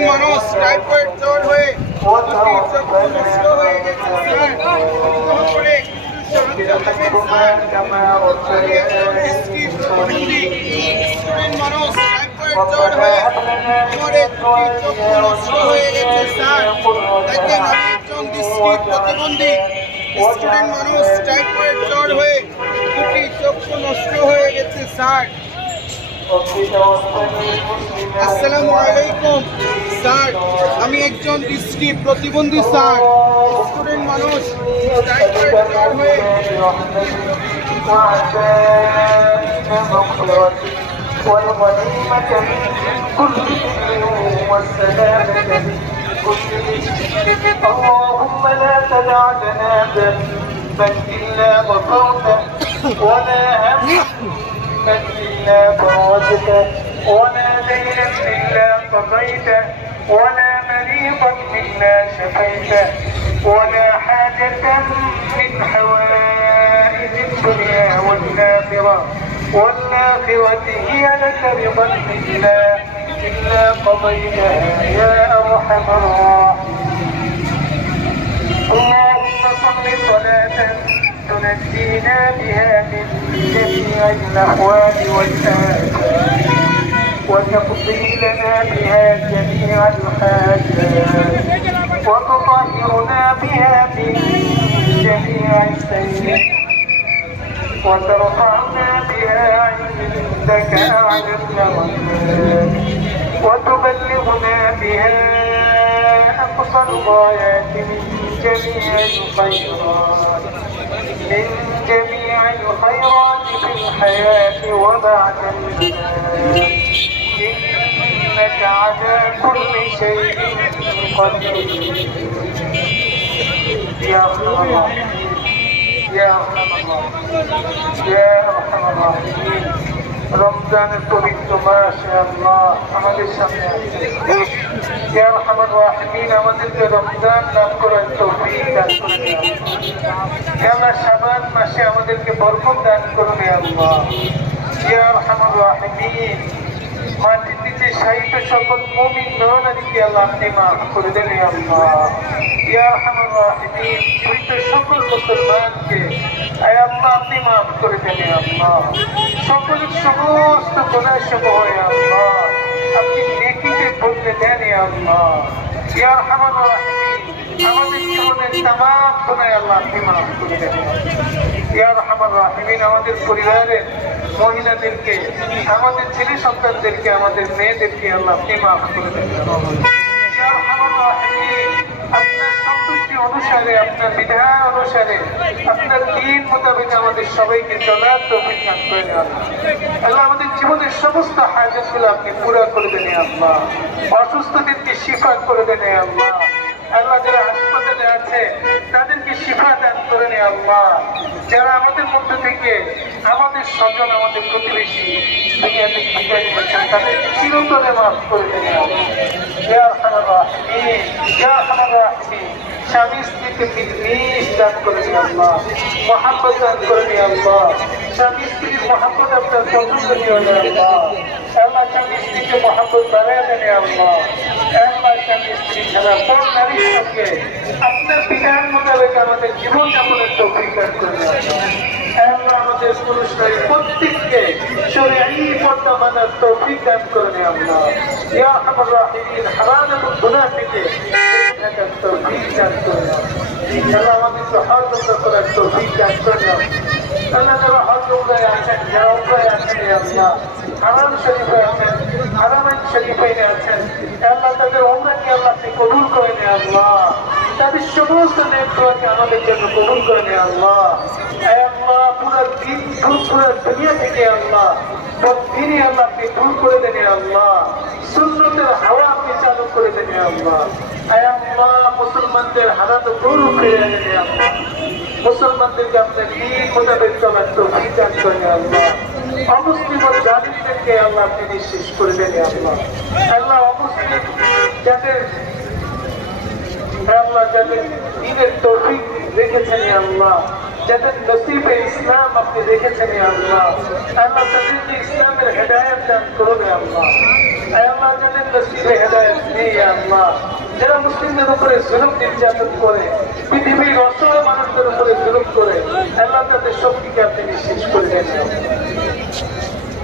Typhoid জ্বর হয়ে নষ্ট হয়ে গেছে মানুষ টাইফয়েড হয়ে নষ্ট হয়ে গেছে, স্যার। আমি একজন দৃষ্টি প্রতিবন্ধী স্টুডেন্ট মানুষ টাইফয়েড জ্বর হয়ে দুটি চক্ষু নষ্ট হয়ে গেছে, স্যার। আসসালামু আলাইকুম স্যার আমি একজন দৃষ্টি প্রতিবন্ধী স্যার স্টুডেন্ট মানুষ টাইফয়েড জ্বর হয়ে والغنيمة من كل إثم والسلامة من كل إثم اللهم لا تدع لنا ذنبا إلا غفرته ولا هما إلا فرجته ولا دينا إلا قضيته ولا مريضا إلا شفيته ولا حاجة من حوائج الدنيا والآخرة والآخرة هي لك رضا إلا إلا قضيتها يا أرحم الراحمين. اللهم صل صلاة تنجينا بها من جميع الأحوال والآفات وتقضي لنا بها جميع الحاجات. وتطهرنا بها من جميع السيئات. وترفعنا بها عندك أعلى الدرجات وتبلغنا بها أقصى الغايات من جميع الخيرات. من جميع الخيرات في الحياة وبعد الممات إنك على كل شيء قدير يا أرحم الراحمين يا أرحم الراحمين يا أرحم الراحمين রমজানের পবিত্র মাস আল্লাহ আমাদের সামনে আছে ইয়া রহমান রাহিমিন আমাদেরকে রমজান লাভ করার তৌফিক দান করে দিন আল্লাহ শাবান মাসে আমাদেরকে বরকত দান করুন হে আল্লাহ। ইয়া রহমান রাহিমিন। মাটির নিচে শাহিত সকল মুমিন নরনারীকে আল্লাহ আপনি মাফ করে হে আল্লাহ। ইয়া রহমান রাহিমিন পবিত্র সকল মুসলমানকে আয় আল্লাহ আপনি মাফ করে হে আল্লাহ। সকলের সমস্ত গুণায় সমূহ আল্লাহ। আপনি নেকিতে বলতে দেন আল্লাহ। ইয়া রহমান রাহিমিন আমাদের জীবনের তামাম গুণায় আল্লাহ, আপনি করে ইয়া রহমান রাহিমিন, আমাদের পরিবারের মহিলাদেরকে, আমাদের ছেলে সন্তানদেরকে, আমাদের মেয়েদেরকে আল্লাহ, আপনি করে ইয়া আপনার অনুসারে, আপনার বিধান অনুসারে, আপনার দিন মোতাবেক আমাদের সবাইকে চলার তৌফিক করে দেন আল্লাহ। আমাদের জীবনের সমস্ত হাজতগুলো আপনি পুরা করে দেন অসুস্থদেরকে শিফা করে দেন আল্লাহ। আল্লাহ যারা হাসপাতালে আছে, তাদেরকে শিফা দান করে নে আল্লাহ। যারা আমাদের মধ্যে থেকে, আমাদের স্বজন, আমাদের প্রতিবেশী দুনিয়াতে বিদায় নিয়েছেন, তাদেরকে চিরতরে মাফ করে দেন আল্লাহ। আরহামার রাহিমিন আরহামার রাহিমিন, স্বামী স্ত্রীকে দান করে করে স্বামী স্ত্রীর স্ত্রীকে কোন নারীর সঙ্গে আপনার বিধান মোতাবেক আমাদের জীবন যাপনের তৌফিক দান করে নি আল্লাহ আল্লাহ আমাদের পুরুষ নারী প্রত্যেককে শরীয়ী পর্দা মানার তৌফিক দান করে নি আরহামার রাহিমিন হারাম এবং গুনাহ থেকে থাকার তৌফিক দান করে নি আল্লাহ আমাদেরকে করার তৌফিক দান করে আল্লাহ যারা হজ উমরায় আছেন আল্লাহ। তাদের উমরাকে কবুল করে নে আল্লাহ। তাদের সমস্ত নেটওয়ার্কে আমাদের জন্য কবুল করে নে আল্লাহ। আল্লাহ, পুরো দিন দূর পুরো দুনিয়া থেকে আল্লাহ। দিনই আল্লাহ আপনি দূর করে দেন আল্লাহ। সুন্নতের হাওয়া আপনি চালু করে দেন আল্লাহ। আল্লাহ, মুসলমানদের হারাত গরু ফিরে দেন আল্লাহ। মুসলমানদেরকে আপনার দিন মোতাবেক চলার তো বিচার করে আল্লাহ। অমুসলিম ও জালিমদেরকে আল্লাহ আপনি নিঃশেষ করে দেন আল্লাহ। আল্লাহ অমুসলিম যাদের আল্লাহ যাদের দিনের তৌফিক রেখেছেন আপনি রেখেছেন আল্লাহ আল্লাহ তাদেরকে ইসলামের হেদায়ত দান করুন হে আল্লাহ আল্লাহ যাদের নসিবে হেদায়ত নেই আল্লাহ, যারা মুসলিমদের উপরে জুলুম নির্যাতন করে, পৃথিবীর অসহায় মানুষদের উপরে জুলুম করে, আল্লাহ তাদের শক্তিকে আপনি নিঃশেষ করে দিয়েছেন